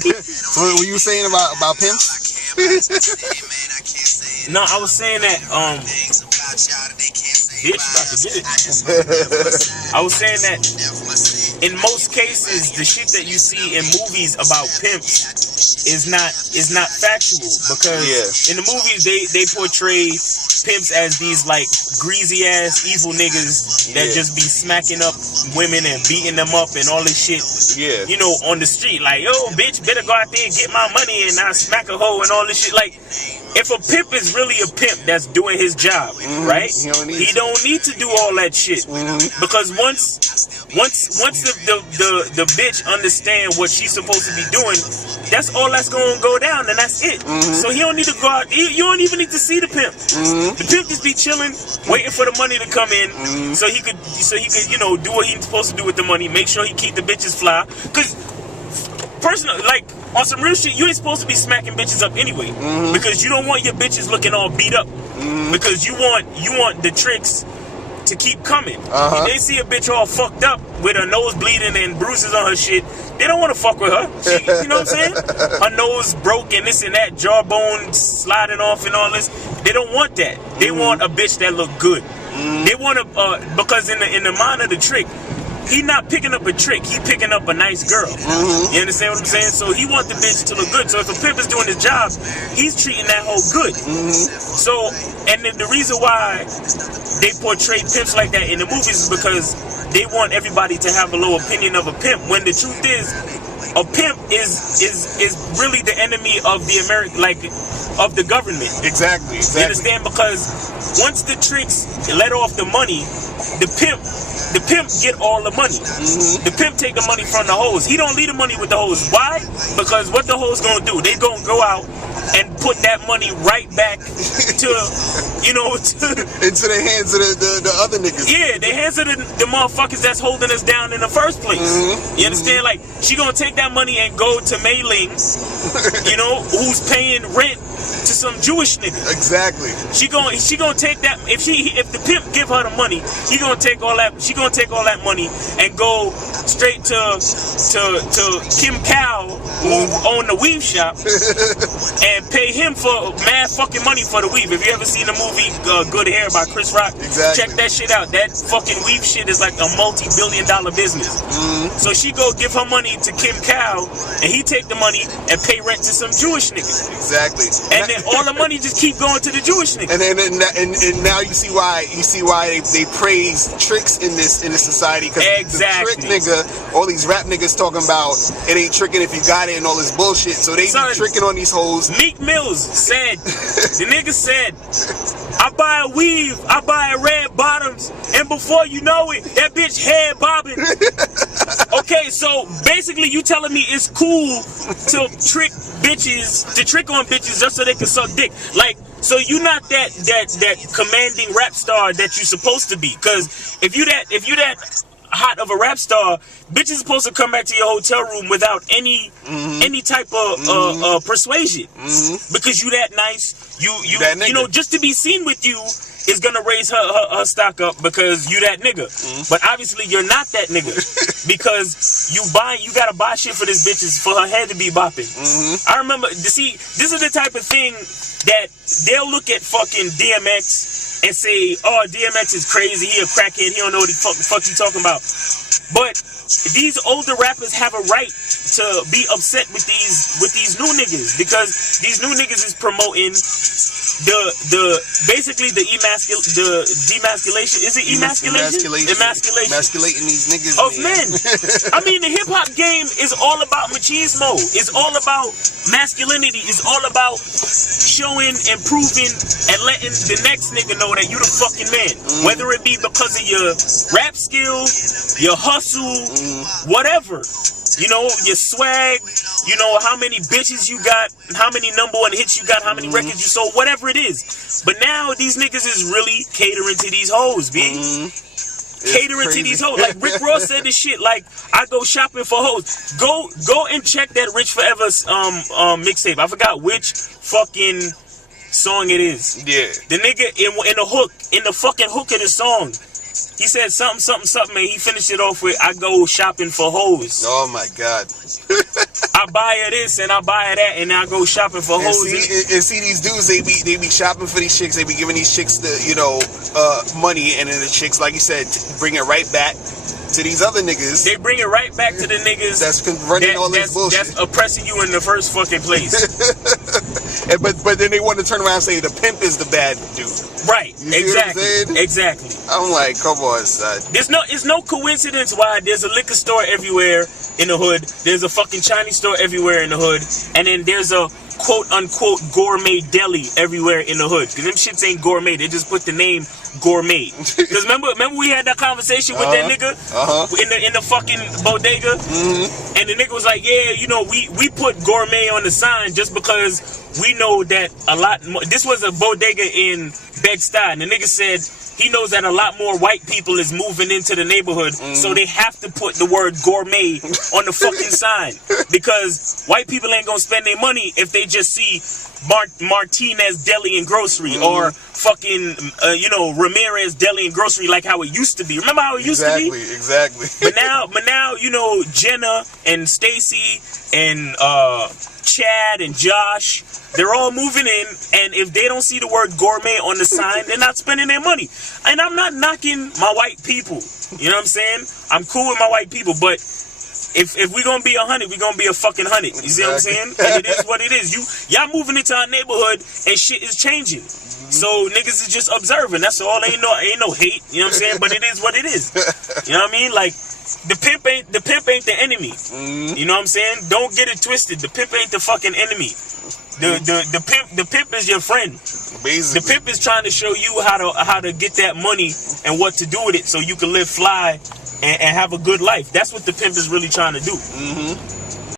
So what were you saying about pimps? No, I was saying that bitch about to get it. I was saying that in most cases the shit that you see in movies about pimps is not factual, because in the movies they portray pimps as these like greasy ass evil niggas that just be smacking up women and beating them up and all this shit. You know, on the street, like, yo, bitch, better go out there and get my money and I smack a hoe and all this shit. Like, if a pimp is really a pimp that's doing his job, right? He don't need to do all that shit, because once the bitch understand what she's supposed to be doing, that's all that's gonna go down, and that's it. So he don't need to go out. You don't even need to see the pimp. The pimp just be chilling, waiting for the money to come in, so he could you know do what he's supposed to do with the money. Make sure he keep the bitches fly, because personally, like, on some real shit, you ain't supposed to be smacking bitches up anyway, because you don't want your bitches looking all beat up, because you want the tricks to keep coming. If they see a bitch all fucked up with her nose bleeding and bruises on her shit, they don't want to fuck with her. She, you know what I'm saying? Her nose broke and this and that, jawbone sliding off and all this. They don't want that. They want a bitch that look good. They want to, because in the mind of the trick, he not picking up a trick, he picking up a nice girl. You understand what I'm saying? So he want the bitch to look good. So if a pimp is doing his job, he's treating that hoe good. So, and then the reason why they portray pimps like that in the movies is because they want everybody to have a low opinion of a pimp, when the truth is, a pimp is really the enemy of the of the government. Exactly. You understand? Because once the tricks let off the money, the pimp get all the money. The pimp take the money from the hoes. He don't leave the money with the hoes. Why? Because what the hoes gonna do? They gonna go out and put that money right back to, you know, into the hands of the other niggas. Yeah, the hands of the motherfuckers that's holding us down in the first place. You understand? Like, she gonna take that money and go to Mei Ling, you know, who's paying rent to some Jewish nigga. Exactly. She gonna take that. If the pimp give her the money, she gonna take all that money and go straight to Kim Cow, who own the weave shop, and pay him for mad fucking money for the weave. If you ever seen the movie Good Hair by Chris Rock, check that shit out. That fucking weave shit is like a multi-billion-dollar business. So she go give her money to Kim Cow, and he take the money and pay rent to some Jewish nigga. Exactly. And then all the money just keep going to the Jewish nigga. And now you see why they praise tricks in this society, because the trick nigga, all these rap niggas talking about it ain't tricking if you got it and all this bullshit. So they be tricking on these hoes. Meek Mills said, the nigga said, I buy a weave, I buy a red bottoms, and before you know it, that bitch head bobbing. Okay, so basically you telling me it's cool to trick on bitches just so they can suck dick. Like, so you not that commanding rap star that you supposed to be. Cause if you that hot of a rap star, bitch is supposed to come back to your hotel room without any type of persuasion, because you that nice, you know, just to be seen with you is gonna raise her stock up, because you that nigga. But obviously you're not that nigga, because you gotta buy shit for this bitch for her head to be bopping. I remember, see, this is the type of thing that they'll look at fucking DMX and say, oh, DMX is crazy, he a crackhead, he don't know what the fuck you talking about. But these older rappers have a right to be upset with these new niggas, because these new niggas is promoting basically the demasculation. Is it emasculation? Emasculating these niggas of men. I mean, the hip hop game is all about machismo. It's all about masculinity. It's all about showing and proving and letting the next nigga know that you the fucking man. Whether it be because of your rap skill, your hustle, whatever. You know, your swag, you know, how many bitches you got, how many #1 hits you got, how many records you sold, whatever it is. But now these niggas is really catering to these hoes, B. Catering to these hoes. Like Rick Ross said this shit, like, I go shopping for hoes. Go and check that Rich Forever's mixtape. I forgot which fucking song it is. Yeah. The nigga in the hook, in the fucking hook of the song, He said something, and he finished it off with, I go shopping for hoes. Oh my God. I buy her this and I buy her that, and I go shopping for hoes. And see these dudes, they be shopping for these chicks. They be giving these chicks the money, and then the chicks, like you said, bring it right back to these other niggas. They bring it right back to the niggas that's running all this bullshit. That's oppressing you in the first fucking place. but then they want to turn around and say the pimp is the bad dude. Right. You see what I'm saying? Exactly. I'm like, come on, son. It's no coincidence why there's a liquor store everywhere in the hood. There's a fucking Chinese store everywhere in the hood, and then there's a quote-unquote gourmet deli everywhere in the hood. Because them shits ain't gourmet. They just put the name gourmet. Because remember we had that conversation with that nigga in the fucking bodega? And the nigga was like, yeah, you know, we put gourmet on the sign just because we know that a lot more. This was a bodega in Bed-Stuy, and the nigga said he knows that a lot more white people is moving into the neighborhood, so they have to put the word gourmet on the fucking sign, because white people ain't gonna spend their money if they just see Martinez Deli and Grocery or fucking Ramirez Deli and Grocery, like how it used to be. Remember how it used to be? Exactly. But now you know, Jenna and Stacy and Chad and Josh, they're all moving in, and if they don't see the word gourmet on the sign, they're not spending their money. And I'm not knocking my white people. You know what I'm saying? I'm cool with my white people, but if we're gonna be 100, we're gonna be a fucking 100. You see what I'm saying? And it is what it is. Y'all moving into our neighborhood and shit is changing. So niggas is just observing. That's all. Ain't no hate. You know what I'm saying? But it is what it is. You know what I mean? Like, the pimp ain't the enemy. You know what I'm saying? Don't get it twisted. The pimp ain't the fucking enemy. The pimp is your friend. Basically. The pimp is trying to show you how to get that money and what to do with it so you can live fly and have a good life. That's what the pimp is really trying to do.